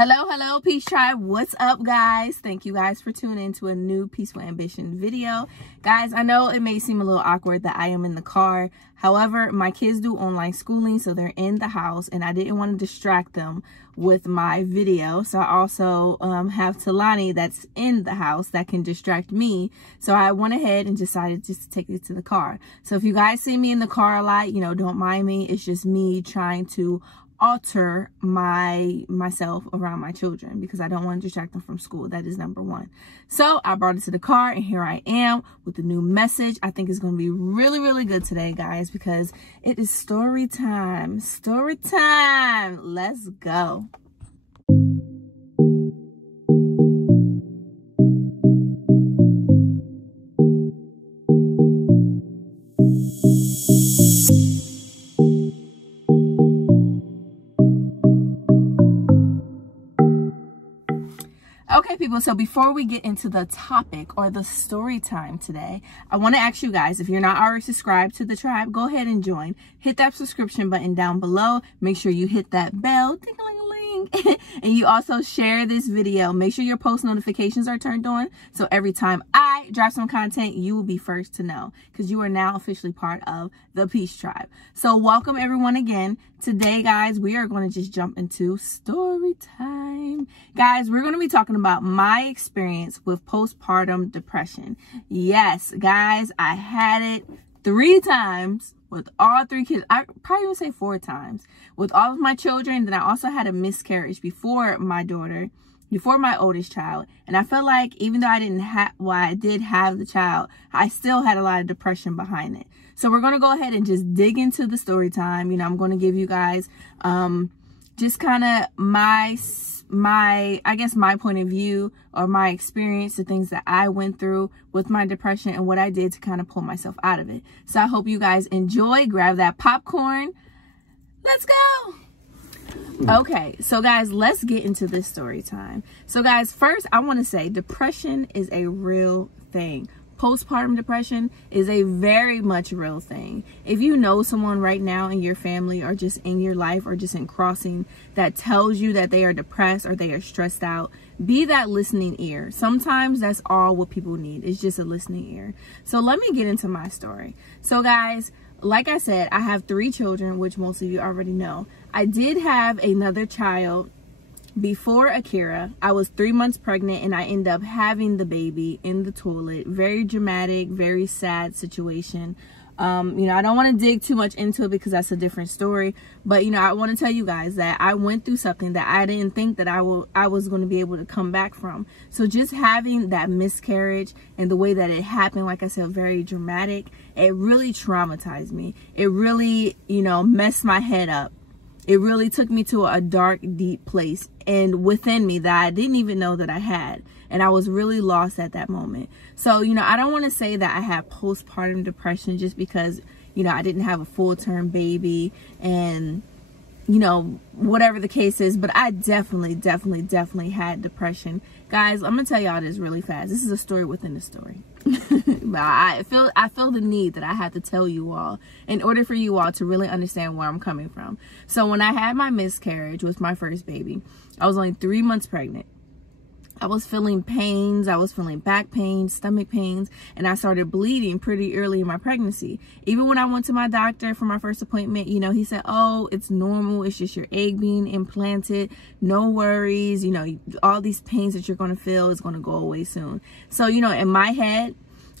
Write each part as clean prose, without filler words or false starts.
Hello Peace Tribe. What's up, guys? Thank you guys for tuning in to a new Peaceful Ambition video. Guys, I know it may seem a little awkward that I am in the car. However, my kids do online schooling, so they're in the house and I didn't want to distract them with my video. So I also have Talani that's in the house that can distract me. So I went ahead and decided just to take it to the car. So if you guys see me in the car a lot, don't mind me. It's just me trying to alter myself around my children because I don't want to distract them from school. That is number one. So I brought it to the car and here I am with the new message. I think it's going to be really good today, guys, because it is story time. Story time. Let's go. Okay, people, so before we get into the topic or the story time today, I want to ask you guys, if you're not already subscribed to the tribe, go ahead and join. Hit that subscription button down below. Make sure you hit that bell, ding-a-ling-a-ling, and you also share this video. Make sure your post notifications are turned on, so every time I drop some content, you will be first to know, because you are now officially part of the Peace Tribe. So welcome everyone again. Today, guys, we are going to just jump into story time. Guys, we're going to be talking about my experience with postpartum depression. Yes, guys, I had it 3 times with all 3 kids. I probably would say 4 times with all of my children. Then I also had a miscarriage before my daughter, before my oldest child. And I felt like even though I did have the child, I still had a lot of depression behind it. So we're going to go ahead and just dig into the story time. I'm going to give you guys just kind of I guess my point of view or my experience, the things that I went through with my depression and what I did to kind of pull myself out of it. So I hope you guys enjoy. Grab that popcorn. Let's go. Okay, so guys, let's get into this story time. So guys, first I want to say depression is a real thing. Postpartum depression is a very much real thing. If you know someone right now in your family or just in your life or just in crossing that tells you that they are depressed or they are stressed out, be that listening ear. Sometimes that's all what people need, is just a listening ear. So let me get into my story. So guys, like I said, I have 3 children, which most of you already know. I did have another child before Akira. I was 3 months pregnant and I ended up having the baby in the toilet. Very dramatic, very sad situation. I don't want to dig too much into it because that's a different story. But, I want to tell you guys that I went through something that I didn't think that I was going to be able to come back from. So just having that miscarriage and the way that it happened, like I said, very dramatic, it really traumatized me. It really, messed my head up. It really took me to a dark, deep place and within me that I didn't even know that I had. And I was really lost at that moment. So, I don't want to say that I had postpartum depression just because, I didn't have a full-term baby and, whatever the case is. But I definitely had depression. Guys, I'm going to tell y'all this really fast. This is a story within a story. But I feel the need that I have to tell you all in order for you all to really understand where I'm coming from. So when I had my miscarriage with my first baby, I was only 3 months pregnant. I was feeling pains. I was feeling back pains, stomach pains, and I started bleeding pretty early in my pregnancy. Even when I went to my doctor for my first appointment, he said, oh, it's normal. It's just your egg being implanted. No worries. All these pains that you're going to feel is going to go away soon. So, in my head,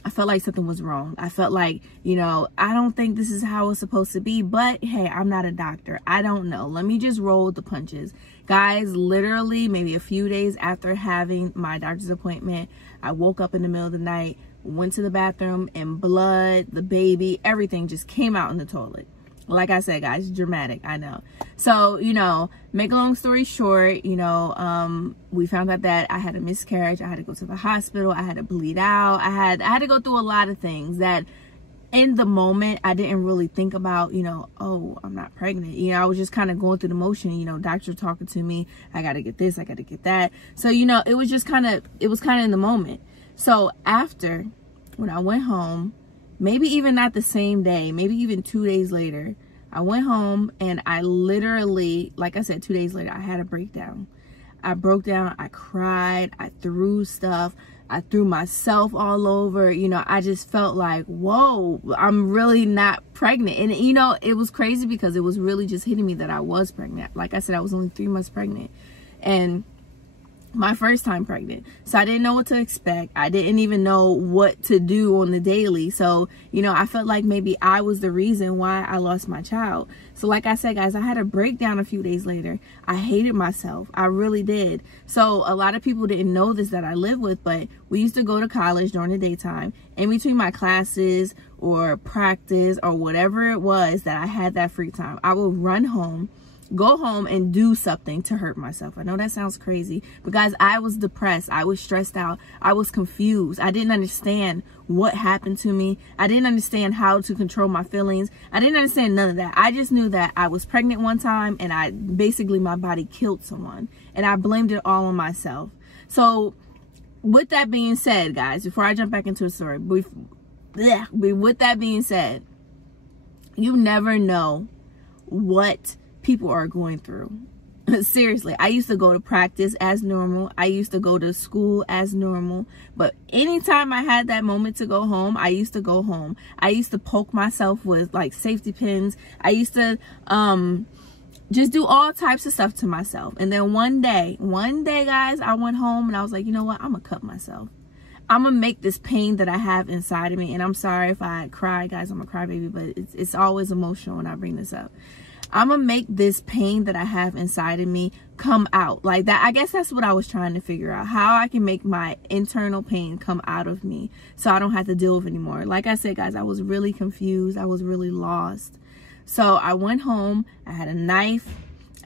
I felt like something was wrong. I felt like, I don't think this is how it's supposed to be. But, hey, I'm not a doctor. I don't know. Let me just roll with the punches. Guys, literally maybe a few days after having my doctor's appointment, I woke up in the middle of the night, went to the bathroom, and blood, the baby, everything just came out in the toilet. Like I said, guys, dramatic, I know. So, make a long story short, we found out that I had a miscarriage. I had to go to the hospital. I had to bleed out. I had to go through a lot of things that in the moment I didn't really think about, oh, I'm not pregnant. I was just kind of going through the motion, doctor talking to me. I got to get this, I got to get that. So, it was just kind of in the moment. So after, when I went home, maybe even not the same day, maybe even 2 days later, I went home and I literally, like I said, 2 days later, I had a breakdown. I broke down, I cried, I threw stuff, I threw myself all over. You know, I just felt like, whoa, I'm really not pregnant. And, you know, it was crazy because it was really just hitting me that I was pregnant. Like I said, I was only 3 months pregnant. And my first time pregnant. So I didn't know what to expect. I didn't even know what to do on the daily. So, you know, I felt like maybe I was the reason why I lost my child. So like I said, guys, I had a breakdown a few days later. I hated myself. I really did. So a lot of people didn't know this that I live with, but we used to go to college during the daytime. In between my classes or practice or whatever it was that I had that free time, I would run home, go home and do something to hurt myself. I know that sounds crazy, but guys, I was depressed. I was stressed out. I was confused. I didn't understand what happened to me. I didn't understand how to control my feelings. I didn't understand none of that. I just knew that I was pregnant one time and basically my body killed someone, and I blamed it all on myself. So with that being said, guys, before I jump back into the story, with that being said, you never know what people are going through. Seriously, I used to go to practice as normal. I used to go to school as normal. But anytime I had that moment to go home, I used to go home. I used to poke myself with like safety pins. I used to just do all types of stuff to myself. And then one day, guys, I went home and I was like, you know what? I'm gonna cut myself. I'm gonna make this pain that I have inside of me. And I'm sorry if I cry, guys. I'm a crybaby, but it's always emotional when I bring this up. I'm gonna make this pain that I have inside of me come out like that. I guess that's what I was trying to figure out, how I can make my internal pain come out of me so I don't have to deal with it anymore. Like I said, guys, I was really confused. I was really lost. So I went home. I had a knife.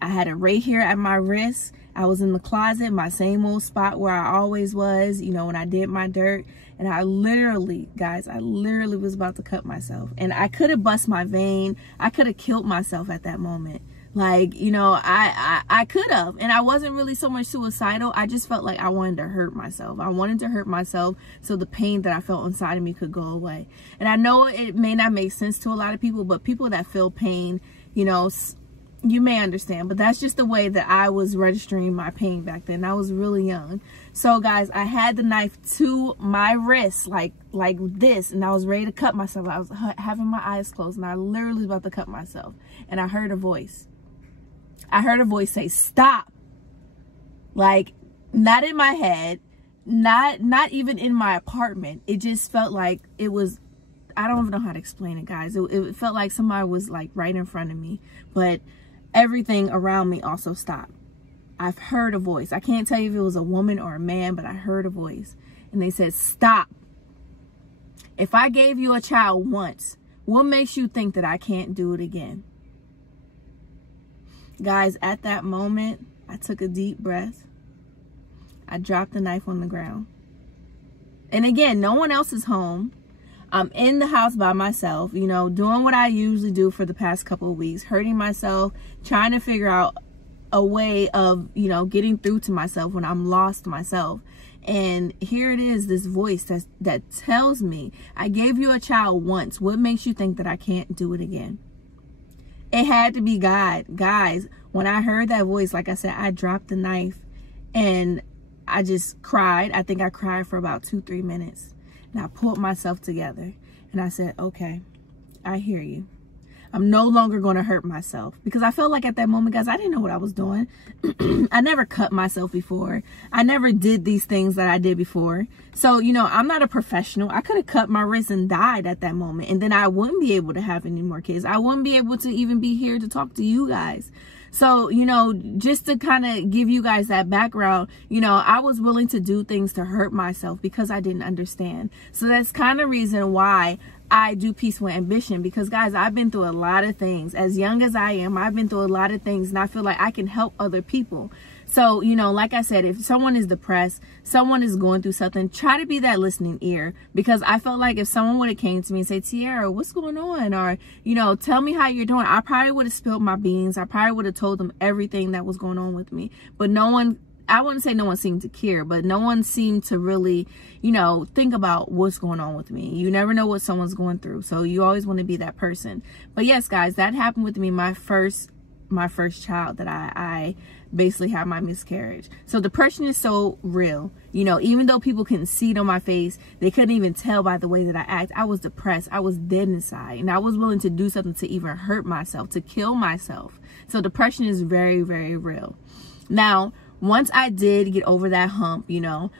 I had it right here at my wrist. I was in the closet, my same old spot where I always was, you know, when I did my dirt. And I literally, guys, I literally was about to cut myself. And I could have bust my vein. I could have killed myself at that moment. Like, you know, I could have. And I wasn't really so much suicidal. I just felt like I wanted to hurt myself. I wanted to hurt myself so the pain that I felt inside of me could go away. And I know it may not make sense to a lot of people, but people that feel pain, you know, you may understand, but that's just the way that I was registering my pain back then. I was really young. So guys, I had the knife to my wrist like this, and I was ready to cut myself. I was having my eyes closed and I literally was about to cut myself. And I heard a voice. I heard a voice say, stop. Like, not in my head, not even in my apartment. It just felt like it was, I don't even know how to explain it, guys. It felt like somebody was like right in front of me, but everything around me also stopped. I've heard a voice. I can't tell you if it was a woman or a man, but I heard a voice. And they said, stop. If I gave you a child once, what makes you think that I can't do it again? Guys, at that moment, I took a deep breath. I dropped the knife on the ground. And again, no one else is home. I'm in the house by myself, you know, doing what I usually do for the past couple of weeks, hurting myself, trying to figure out a way of, you know, getting through to myself when I'm lost myself. And here it is, this voice that tells me, I gave you a child once. What makes you think that I can't do it again? It had to be God. Guys, when I heard that voice, like I said, I dropped the knife and I just cried. I think I cried for about 2-3 minutes. And I pulled myself together and I said, okay, I hear you. I'm no longer going to hurt myself, because I felt like at that moment, guys, I didn't know what I was doing. I never cut myself before. I never did these things that I did before. So, you know, I'm not a professional. I could have cut my wrist and died at that moment. And then I wouldn't be able to have any more kids. I wouldn't be able to even be here to talk to you guys. So, you know, just to kind of give you guys that background, you know, I was willing to do things to hurt myself because I didn't understand. So that's kind of reason why I do Peaceful Ambition, because guys, I've been through a lot of things. As young as I am, I've been through a lot of things, and I feel like I can help other people. So, you know, like I said, if someone is depressed, someone is going through something, try to be that listening ear, because I felt like if someone would have came to me and said, Tiara, what's going on? Or, you know, tell me how you're doing, I probably would have spilled my beans. I probably would have told them everything that was going on with me. But no one, I wouldn't say no one seemed to care, but no one seemed to really, you know, think about what's going on with me. You never know what someone's going through. So you always want to be that person. But yes, guys, that happened with me, my first child that I basically have my miscarriage. So depression is so real. You know, even though people couldn't see it on my face, they couldn't even tell by the way that I act. I was depressed. I was dead inside, and I was willing to do something to even hurt myself, to kill myself. So depression is very, very real. Now, once I did get over that hump, you know,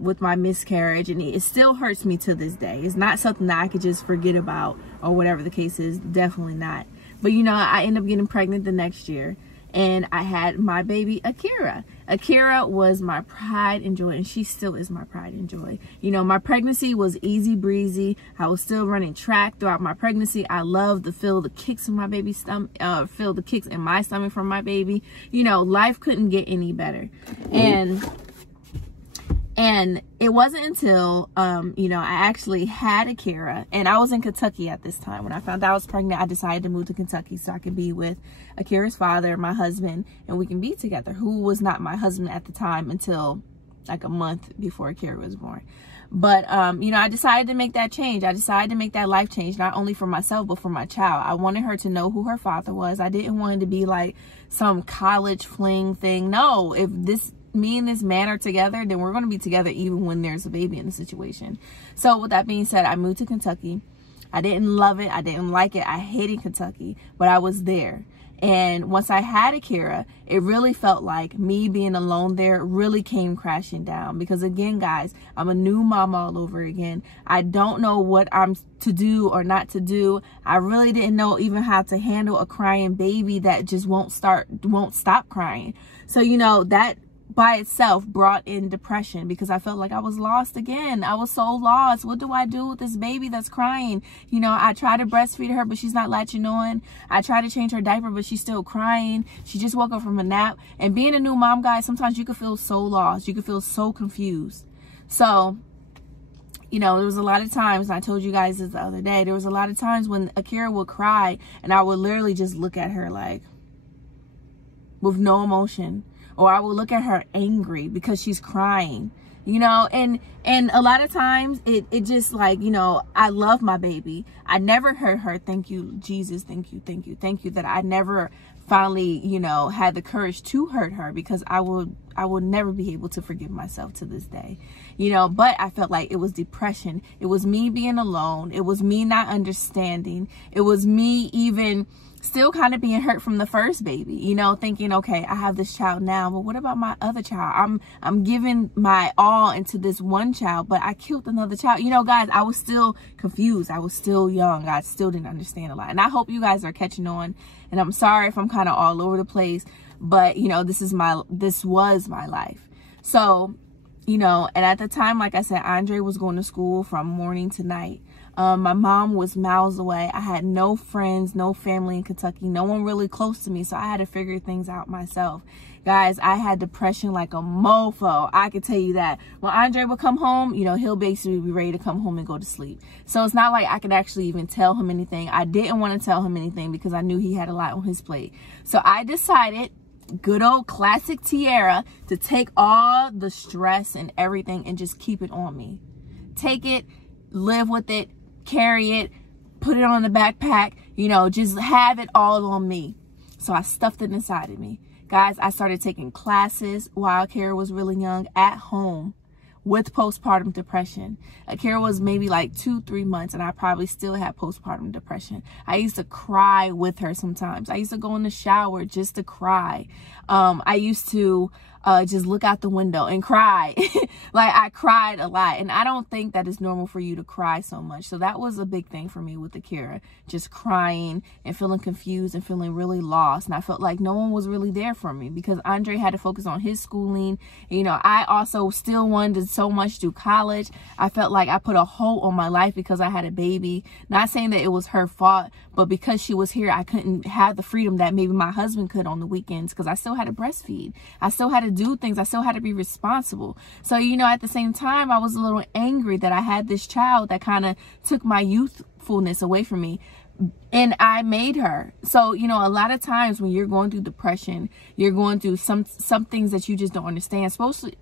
with my miscarriage, and it still hurts me to this day. It's not something that I could just forget about or whatever the case is. Definitely not. But, you know, I ended up getting pregnant the next year. And I had my baby, Akira. Akira was my pride and joy, and she still is my pride and joy. You know, my pregnancy was easy breezy. I was still running track throughout my pregnancy. I loved to feel the kicks in my baby's stomach, feel the kicks in my stomach from my baby. You know, life couldn't get any better. And it wasn't until, you know, I actually had Akira, and I was in Kentucky at this time. When I found out I was pregnant, I decided to move to Kentucky so I could be with Akira's father, my husband, and we can be together, who was not my husband at the time until like a month before Akira was born. But, you know, I decided to make that change. I decided to make that life change, not only for myself, but for my child. I wanted her to know who her father was. I didn't want it to be like some college fling thing. No, if me and this man are together, then we're going to be together even when there's a baby in the situation. So with that being said, I moved to Kentucky. I didn't love it. I didn't like it. I hated Kentucky, but I was there. And once I had Akira, it really felt like me being alone there really came crashing down. Because again, guys, I'm a new mom all over again. I don't know what I'm to do or not to do. I really didn't know even how to handle a crying baby that just won't stop crying. So, you know, that by itself brought in depression, because I felt like I was lost again. I was so lost. What do I do with this baby that's crying? You know, I try to breastfeed her, but she's not latching on. I try to change her diaper, but she's still crying. She just woke up from a nap. And being a new mom, guys, sometimes you can feel so lost. You can feel so confused. So, you know, there was a lot of times, and I told you guys this the other day, there was a lot of times when Akira would cry, and I would literally just look at her like, with no emotion. Or I will look at her angry because she's crying, you know, and a lot of times it just like, you know, I love my baby. I never hurt her. Thank you, Jesus. Thank you. Thank you. Thank you that I never finally, you know, had the courage to hurt her, because I would never be able to forgive myself to this day, you know. But I felt like it was depression. It was me being alone. It was me not understanding. It was me even still kind of being hurt from the first baby, you know, thinking, okay, I have this child now, but what about my other child? I'm giving my all into this one child, but I killed another child. You know, guys, I was still confused. I was still young. I still didn't understand a lot. And I hope you guys are catching on. And I'm sorry if I'm kind of all over the place, but you know, this was my life. So, you know, and at the time, like I said, Andre was going to school from morning to night. My mom was miles away. I had no friends, no family in Kentucky, no one really close to me. So I had to figure things out myself. Guys, I had depression like a mofo. I can tell you that. When Andre would come home, you know, he'll basically be ready to come home and go to sleep. So it's not like I could actually even tell him anything. I didn't want to tell him anything because I knew he had a lot on his plate. So I decided, good old classic Tiara, to take all the stress and everything and just keep it on me. Take it, live with it, carry it, put it on the backpack, you know, just have it all on me. So I stuffed it inside of me. Guys, I started taking classes while Akira was really young at home with postpartum depression. Akira was maybe like 2-3 months, and I probably still had postpartum depression. I used to cry with her sometimes. I used to go in the shower just to cry. I used to just look out the window and cry. Like, I cried a lot, and I don't think that it's normal for you to cry so much. So that was a big thing for me with Akira, just crying and feeling confused and feeling really lost. And I felt like no one was really there for me because Andre had to focus on his schooling. You know, I also still wanted to so much do college. I felt like I put a hold on my life because I had a baby. Not saying that it was her fault, but because she was here, I couldn't have the freedom that maybe my husband could on the weekends, because I still had to breastfeed. I still had to do things. I still had to be responsible. So, you know, at the same time, I was a little angry that I had this child that kind of took my youthfulness away from me. And I made her. So, you know, a lot of times when you're going through depression, you're going through some things that you just don't understand, especially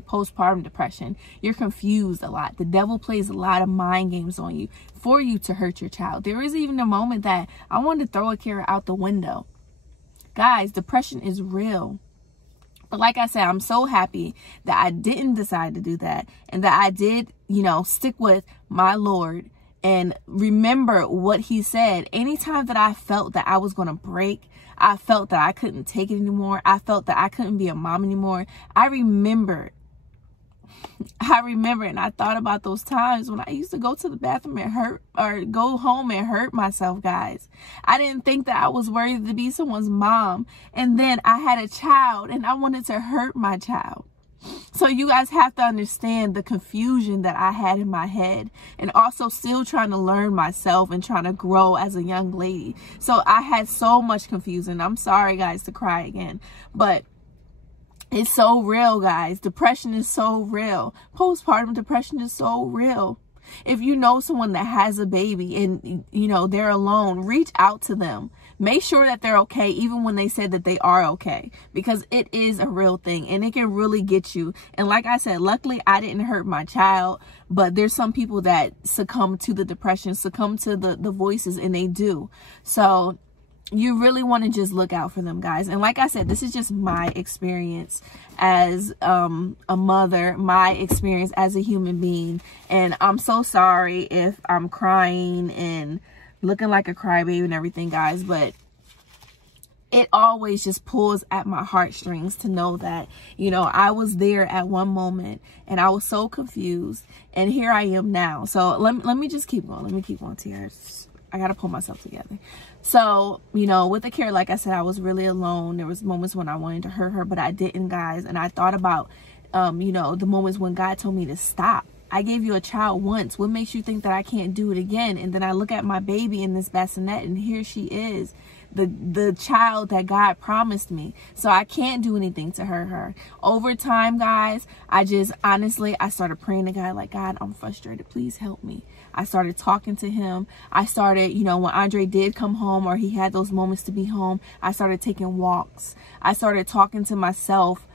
postpartum depression. You're confused a lot. The devil plays a lot of mind games on you for you to hurt your child. There is even a moment that I wanted to throw Akira out the window. Guys, depression is real. But like I said, I'm so happy that I didn't decide to do that, and that I did, you know, stick with my Lord and remember what he said. Anytime that I felt that I was going to break, I felt that I couldn't take it anymore, I felt that I couldn't be a mom anymore, I remember and I thought about those times when I used to go to the bathroom and hurt, or go home and hurt myself, guys. I didn't think that I was worthy to be someone's mom, and then I had a child and I wanted to hurt my child. So you guys have to understand the confusion that I had in my head, and also still trying to learn myself and trying to grow as a young lady. So I had so much confusion. I'm sorry, guys, to cry again, but it's so real, guys. Depression is so real. Postpartum depression is so real. If you know someone that has a baby and, you know, they're alone, reach out to them. Make sure that they're okay, even when they said that they are okay, because it is a real thing and it can really get you. And like I said, luckily I didn't hurt my child, but there's some people that succumb to the depression, succumb to the voices, and they do. So you really want to just look out for them, guys. And like I said, this is just my experience as a mother, my experience as a human being. And I'm so sorry if I'm crying and looking like a crybaby and everything, guys, but it always just pulls at my heartstrings to know that, you know, I was there at one moment and I was so confused, and here I am now. So let me just keep going. Let me keep on, tears. I got to pull myself together. So, you know, with Akira, like I said, I was really alone. There was moments when I wanted to hurt her, but I didn't, guys. And I thought about, you know, the moments when God told me to stop. I gave you a child once. What makes you think that I can't do it again? And then I look at my baby in this bassinet, and here she is, the child that God promised me. So I can't do anything to hurt her. Over time, guys, I started praying to God, like, God, I'm frustrated. Please help me. I started talking to him. I started, you know, when Andre did come home, or he had those moments to be home, I started taking walks. I started talking to myself,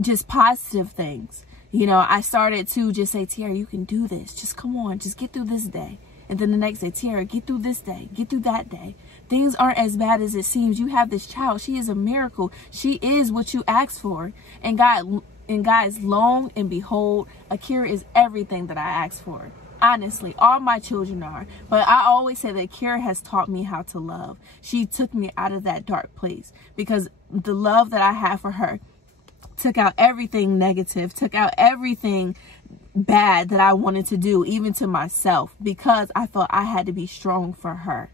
just positive things. You know, I started to just say, Tiara, you can do this. Just come on, just get through this day. And then the next day, Tiara, get through this day, get through that day. Things aren't as bad as it seems. You have this child. She is a miracle. She is what you asked for. And guys, lo and behold, Akira is everything that I asked for. Honestly, all my children are. But I always say that Akira has taught me how to love. She took me out of that dark place, because the love that I have for her took out everything negative, took out everything bad that I wanted to do, even to myself, because I felt I had to be strong for her.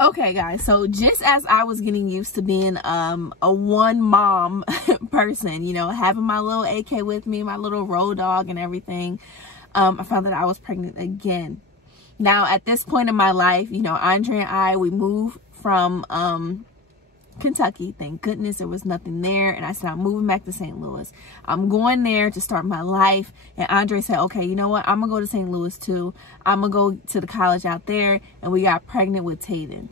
Okay, guys, so just as I was getting used to being a one mom person, you know, having my little AK with me, my little road dog and everything, I found that I was pregnant again. Now, at this point in my life, you know, Andre and I, we moved from Kentucky. Thank goodness there was nothing there, and I said, I'm moving back to St. Louis. I'm going there to start my life. And Andre said, okay, you know what, I'm gonna go to St. Louis too. I'm gonna go to the college out there. And we got pregnant with Tayden.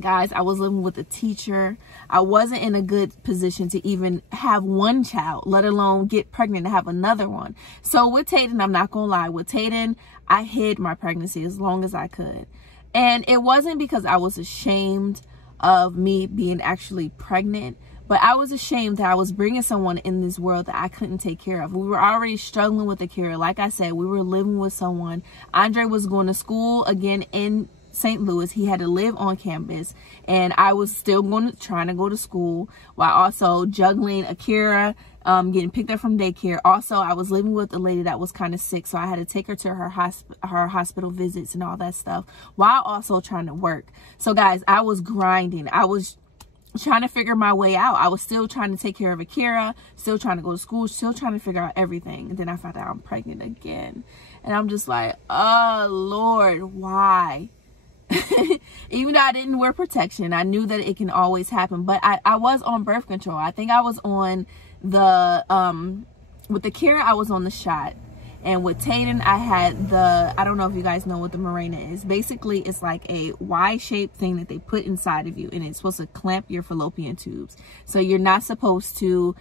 Guys, I was living with a teacher. I wasn't in a good position to even have one child, let alone get pregnant to have another one. So with Tayden, I'm not gonna lie, with Tayden, I hid my pregnancy as long as I could. And it wasn't because I was ashamed of me being actually pregnant, but I was ashamed that I was bringing someone in this world that I couldn't take care of. We were already struggling with Akira. Like I said, we were living with someone. Andre was going to school again in St. Louis. He had to live on campus, and I was still trying to go to school while also juggling Akira, getting picked up from daycare. Also, I was living with a lady that was kind of sick, so I had to take her to her hospital visits and all that stuff, while also trying to work. So guys, I was grinding. I was trying to figure my way out. I was still trying to take care of Akira, still trying to go to school, still trying to figure out everything. And then I found out I'm pregnant again, and I'm just like, oh Lord, why? Even though I didn't wear protection, I knew that it can always happen. But I was on birth control. I think I was on the with Akira, I was on the shot, and with Tayden, I had the, I don't know if you guys know what the Mirena is. Basically, it's like a Y-shaped thing that they put inside of you, and it's supposed to clamp your fallopian tubes. So you're not supposed to,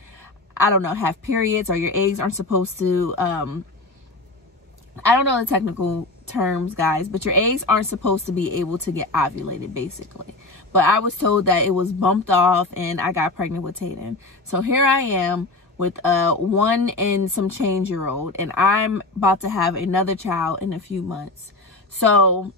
I don't know, have periods, or your eggs aren't supposed to, I don't know the technical terms, guys, but your eggs aren't supposed to be able to get ovulated, basically. but I was told that it was bumped off and I got pregnant with Tayden. So here I am with a 1 and some change-year-old, and I'm about to have another child in a few months. So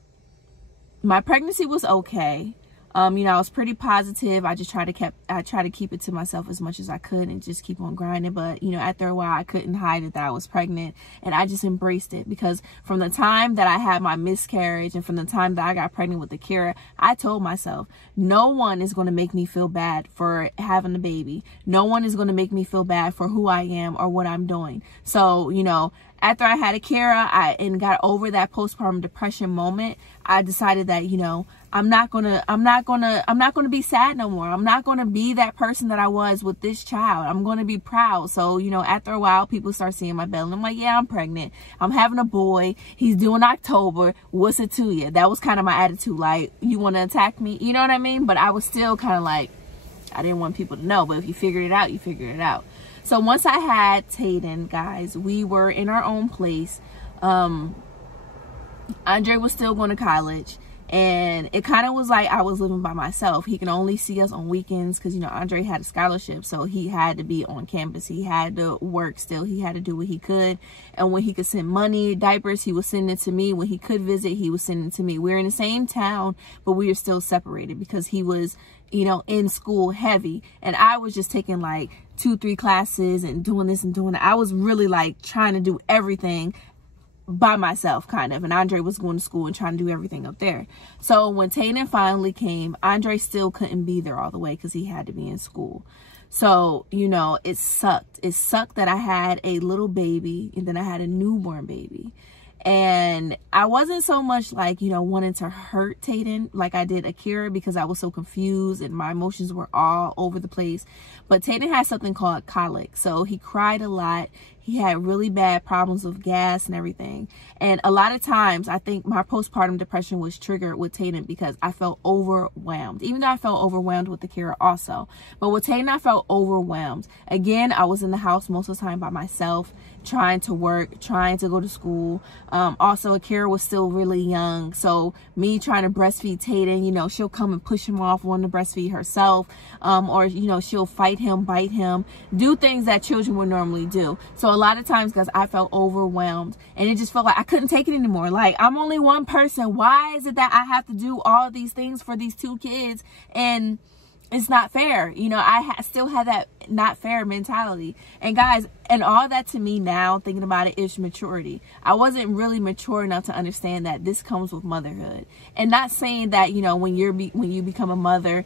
my pregnancy was okay. You know, I was pretty positive. I just try to keep it to myself as much as I could and just keep on grinding. But, you know, after a while, I couldn't hide it that I was pregnant, and I just embraced it, because from the time that I had my miscarriage and from the time that I got pregnant with Akira, I told myself, no one is going to make me feel bad for having a baby. No one is going to make me feel bad for who I am or what I'm doing. So, you know, after I had Akira and got over that postpartum depression moment, I decided that, you know, I'm not gonna be sad no more. I'm not gonna be that person that I was with this child. I'm gonna be proud. So, you know, after a while, people start seeing my belly. I'm like, yeah, I'm pregnant. I'm having a boy. He's due in October. What's it to you? That was kind of my attitude. Like, you want to attack me? You know what I mean? But I was still kind of like, I didn't want people to know. But if you figured it out, you figured it out. So once I had Tayden, guys, we were in our own place. Andre was still going to college, and it kind of was like I was living by myself. He can only see us on weekends because, you know, Andre had a scholarship, so he had to be on campus. He had to work still. He had to do what he could, and when he could send money, diapers, he was sending it to me. When he could visit, he was sending it to me. We were in the same town, but we were still separated because he was, you know, in school heavy, and I was just taking like 2-3 classes and doing this and doing that. I was really like trying to do everything by myself, kind of, and Andre was going to school and trying to do everything up there. So when Tayden finally came, Andre still couldn't be there all the way because he had to be in school. So, you know, it sucked. It sucked that I had a little baby and then I had a newborn baby. And I wasn't so much like, you know, wanting to hurt Tayden like I did Akira, because I was so confused and my emotions were all over the place. But Tayden had something called colic. So he cried a lot. He had really bad problems with gas and everything. And a lot of times I think my postpartum depression was triggered with Tayden because I felt overwhelmed, even though I felt overwhelmed with Akira also. But with Tayden, I felt overwhelmed. Again, I was in the house most of the time by myself, trying to work, trying to go to school. Also, Akira was still really young. So me trying to breastfeed Tayden, you know, she'll come and push him off, wanting to breastfeed herself. Or, you know, she'll fight him, bite him, do things that children would normally do. So a lot of times, guys, I felt overwhelmed, and it just felt like I couldn't take it anymore. Like, I'm only one person. Why is it that I have to do all these things for these 2 kids? And it's not fair. You know, I still had that not fair mentality. And guys, and all that to me now, thinking about it, is maturity. I wasn't really mature enough to understand that this comes with motherhood. And not saying that, you know, when you become a mother,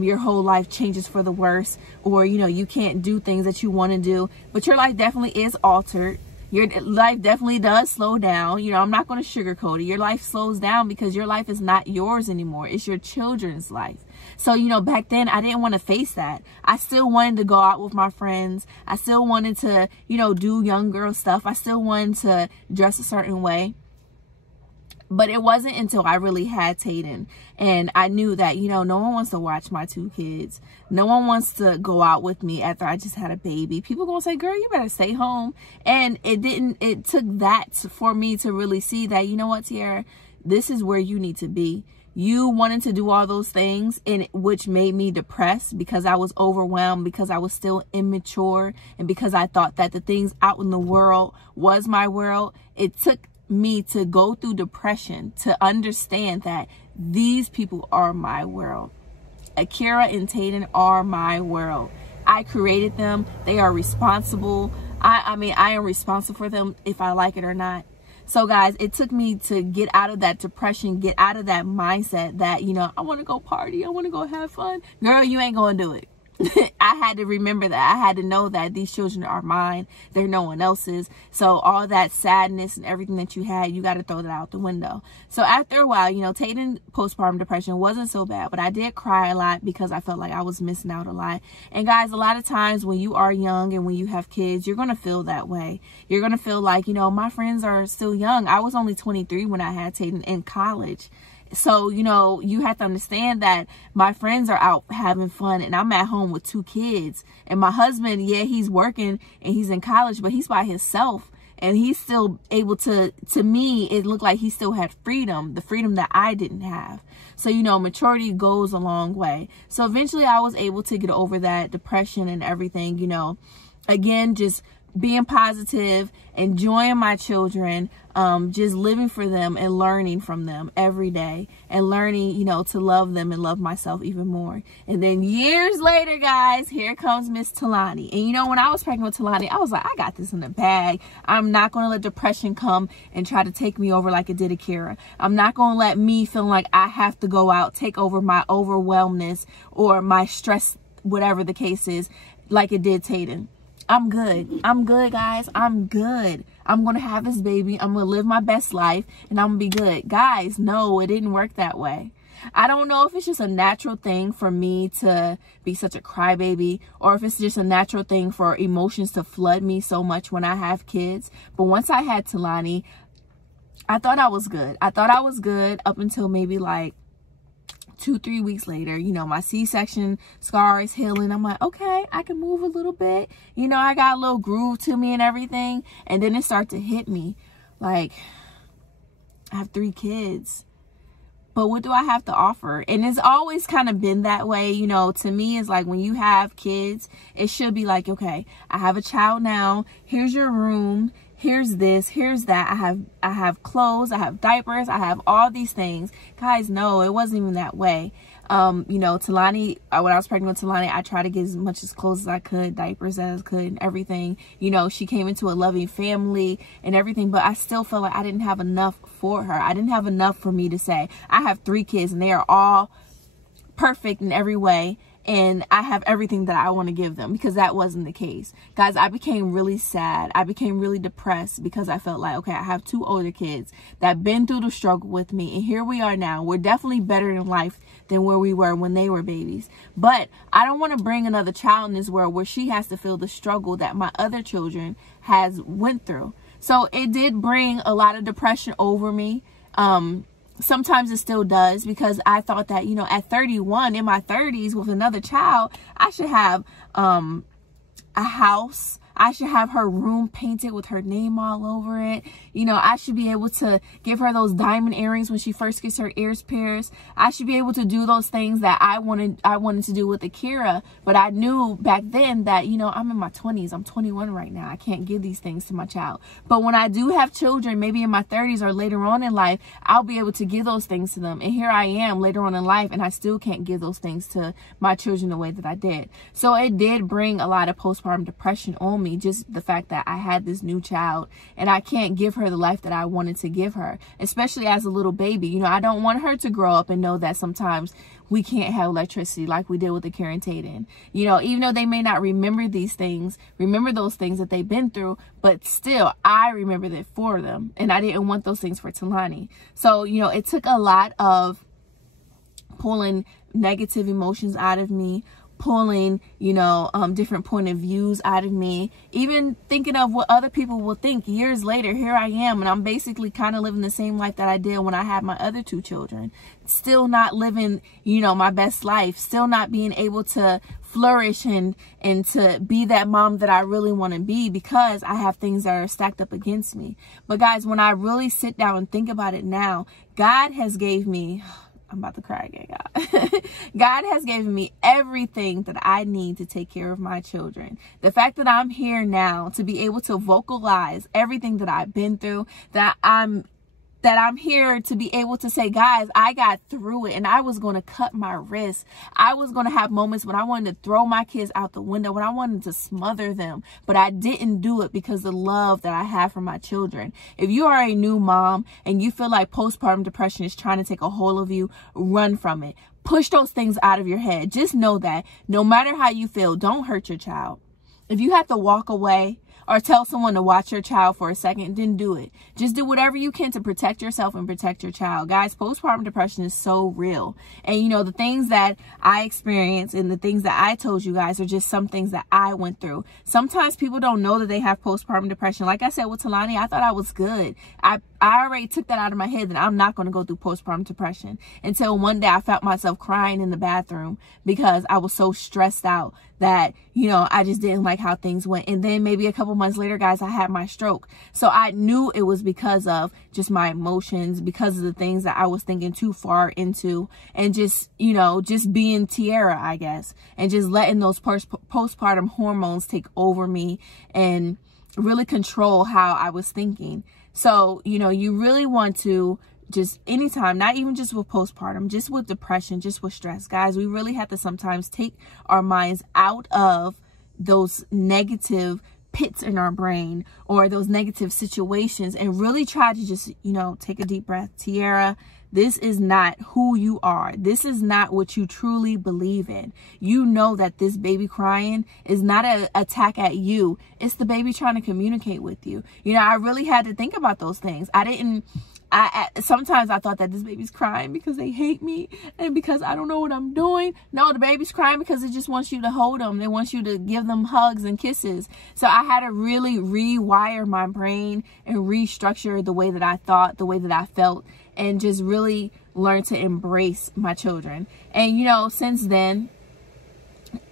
your whole life changes for the worse, or, you know, you can't do things that you want to do, but your life definitely is altered. Your life definitely does slow down. You know, I'm not going to sugarcoat it. Your life slows down because your life is not yours anymore. It's your children's life. So, you know, back then I didn't want to face that. I still wanted to go out with my friends. I still wanted to, you know, do young girl stuff. I still wanted to dress a certain way. But it wasn't until I really had Tayden and I knew that, you know, no one wants to watch my 2 kids. No one wants to go out with me after I just had a baby. People gonna say, girl, you better stay home. And it took that for me to really see that, you know what, Tiara, this is where you need to be. You wanted to do all those things, and which made me depressed because I was overwhelmed, because I was still immature, and because I thought that the things out in the world was my world. It took me to go through depression to understand that these people are my world. Akira and Tayden are my world. I created them. They are responsible. I mean, I am responsible for them if I like it or not. So guys, it took me to get out of that depression, get out of that mindset that, you know, I want to go party, I want to go have fun. Girl, you ain't going to do it. I had to remember that. I had to know that these children are mine. They're no one else's. So all that sadness and everything that you had, you got to throw that out the window. So after a while, you know, Tayden postpartum depression wasn't so bad, but I did cry a lot because I felt like I was missing out a lot. And guys, a lot of times when you are young and when you have kids, you're going to feel that way. You're going to feel like, you know, my friends are still young. I was only 23 when I had Tayden in college. So, you know, you have to understand that my friends are out having fun and I'm at home with 2 kids. And my husband, yeah, he's working and he's in college, but he's by himself. and he's still able to me, it looked like he still had freedom, the freedom that I didn't have. So, you know, maturity goes a long way. So eventually I was able to get over that depression and everything, you know, again, just being positive, enjoying my children, just living for them and learning from them every day, and learning, you know, to love them and love myself even more. And then years later, guys, here comes Miss Talani. And you know, when I was pregnant with Talani, I was like, I got this in the bag. I'm not going to let depression come and try to take me over like it did Akira. I'm not going to let me feel like I have to go out, take over my overwhelmness or my stress, whatever the case is, like it did Tayden. I'm good. I'm good, guys. I'm good. I'm going to have this baby. I'm going to live my best life and I'm going to be good. Guys, no, it didn't work that way. I don't know if it's just a natural thing for me to be such a crybaby, or if it's just a natural thing for emotions to flood me so much when I have kids. But once I had Talani, I thought I was good. I thought I was good up until maybe like 2-3 weeks later. You know, my C-section scar is healing. I'm like, okay, I can move a little bit. You know, I got a little groove to me and everything. And then it started to hit me like, I have 3 kids, but what do I have to offer? And it's always kind of been that way. You know, to me, it's like when you have kids, it should be like, okay, I have a child now. Here's your room. Here's this, here's that. I have clothes, I have diapers, I have all these things. Guys, no, it wasn't even that way. You know, Talani, when I was pregnant with Talani, I tried to get as much as clothes as I could, diapers as I could, and everything. You know, she came into a loving family and everything, but I still felt like I didn't have enough for her. I didn't have enough for me to say, I have 3 kids and they are all perfect in every way, and I have everything that I want to give them, because that wasn't the case. Guys, I became really sad. I became really depressed because I felt like, okay, I have 2 older kids that been through the struggle with me, and here we are now. We're definitely better in life than where we were when they were babies. But I don't want to bring another child in this world where she has to feel the struggle that my other children has went through. So it did bring a lot of depression over me. Sometimes it still does, because I thought that, you know, at 31, in my 30s with another child, I should have a house. I should have her room painted with her name all over it. You know, I should be able to give her those diamond earrings when she first gets her ears pierced. I should be able to do those things that I wanted to do with Akira. But I knew back then that, you know, I'm in my 20s. I'm 21 right now. I can't give these things to my child. But when I do have children, maybe in my 30s or later on in life, I'll be able to give those things to them. And here I am later on in life, and I still can't give those things to my children the way that I did. So it did bring a lot of postpartum depression on me. Just the fact that I had this new child and I can't give her the life that I wanted to give her, especially as a little baby. You know, I don't want her to grow up and know that sometimes we can't have electricity like we did with Akira and Tayden. You know, even though they may not remember these things, remember those things that they've been through, but still I remember that for them, and I didn't want those things for Talani. So, you know, it took a lot of pulling negative emotions out of me, pulling, you know, different point of views out of me, even thinking of what other people will think. Years later, here I am, and I'm basically kind of living the same life that I did when I had my other 2 children. Still not living, you know, my best life, still not being able to flourish and to be that mom that I really want to be, because I have things that are stacked up against me. But guys, when I really sit down and think about it now, God has gave me, I'm about to cry again, God. God has given me everything that I need to take care of my children. The fact that I'm here now to be able to vocalize everything that I've been through, that I'm here to be able to say, guys, I got through it, and I was going to cut my wrist. I was going to have moments when I wanted to throw my kids out the window, when I wanted to smother them, but I didn't do it because of the love that I have for my children. If you are a new mom and you feel like postpartum depression is trying to take a hold of you, run from it. Push those things out of your head. Just know that no matter how you feel, don't hurt your child. If you have to walk away or tell someone to watch your child for a second, then do it. Just do whatever you can to protect yourself and protect your child. Guys, postpartum depression is so real. And, you know, the things that I experienced and the things that I told you guys are just some things that I went through. Sometimes people don't know that they have postpartum depression. Like I said with Talani, I thought I was good. I already took that out of my head that I'm not going to go through postpartum depression, until one day I felt myself crying in the bathroom because I was so stressed out that, you know, I just didn't like how things went. And then maybe a couple couple months later, guys, I had my stroke. So I knew it was because of just my emotions, because of the things that I was thinking too far into, and just, you know, just being Tiera, I guess, and just letting those postpartum hormones take over me and really control how I was thinking. So, you know, you really want to just anytime, not even just with postpartum, just with depression, just with stress, guys, we really have to sometimes take our minds out of those negative pits in our brain or those negative situations and really try to just, you know, take a deep breath. Tiera, this is not who you are. This is not what you truly believe in. You know that this baby crying is not an attack at you. It's the baby trying to communicate with you. You know, I really had to think about those things. Sometimes I thought that this baby's crying because they hate me and because I don't know what I'm doing. No, the baby's crying because it just wants you to hold them. They want you to give them hugs and kisses. So I had to really rewire my brain and restructure the way that I thought, the way that I felt, and just really learn to embrace my children. And, you know, since then,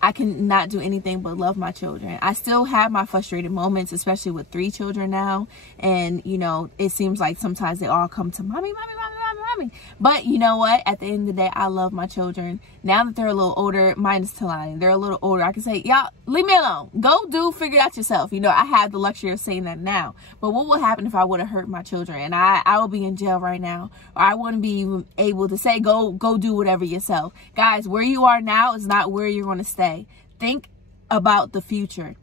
I can not do anything but love my children. I still have my frustrated moments, especially with 3 children now. And, you know, it seems like sometimes they all come to mommy, mommy, mommy, mommy, mommy. But you know what? At the end of the day, I love my children. Now that they're a little older, mine is Talani. They're a little older. I can say, y'all, leave me alone. Go figure it out yourself. You know, I have the luxury of saying that now. But what would happen if I would have hurt my children? And I would be in jail right now. Or I wouldn't be even able to say, go do whatever yourself. Guys, where you are now is not where you're going to stay. Think about the future,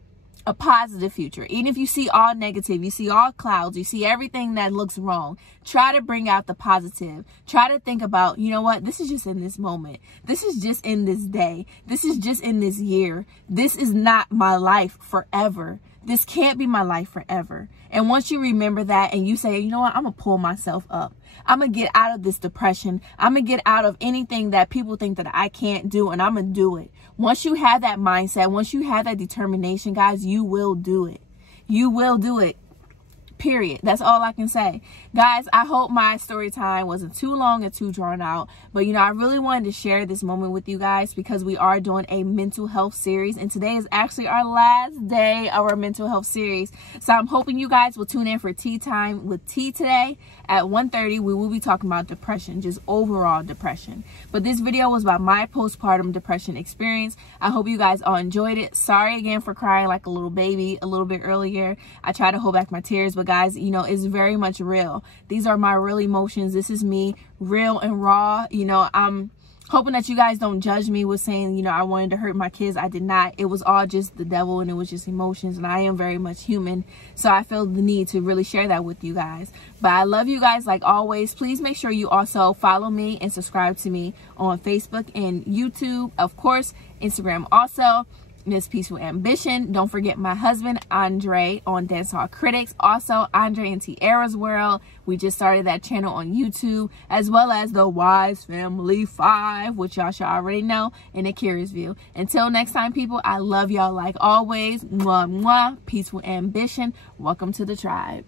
a positive future. Even if you see all negative, you see all clouds, you see everything that looks wrong, try to bring out the positive. Try to think about, you know what, this is just in this moment. This is just in this day. This is just in this year. This is not my life forever. This can't be my life forever. And once you remember that and you say, you know what, I'm going to pull myself up. I'm going to get out of this depression. I'm going to get out of anything that people think that I can't do, and I'm going to do it. Once you have that mindset, once you have that determination, guys, you will do it. You will do it. Period. That's all I can say. Guys, I hope my story time wasn't too long or too drawn out. But, you know, I really wanted to share this moment with you guys because we are doing a mental health series. And today is actually our last day of our mental health series. So I'm hoping you guys will tune in for tea time with T today at 1:30. We will be talking about depression, just overall depression. But this video was about my postpartum depression experience. I hope you guys all enjoyed it. Sorry again for crying like a little baby a little bit earlier. I try to hold back my tears, but guys, you know, it's very much real. These are my real emotions. This is me, real and raw. You know, I'm hoping that you guys don't judge me with saying, you know, I wanted to hurt my kids. I did not. It was all just the devil, and it was just emotions, and I am very much human. So I feel the need to really share that with you guys. But I love you guys like always. Please make sure you also follow me and subscribe to me on Facebook and YouTube. Of course, Instagram also. Miss Peaceful Ambition. Don't forget my husband, Andre, on Dancehall Critics. Also, Andre&Tiera World. We just started that channel on YouTube, as well as the Wise Family 5, which y'all should already know, and Akira'sView. Until next time, people, I love y'all like always. Mwah, mwah. Peaceful Ambition. Welcome to the tribe.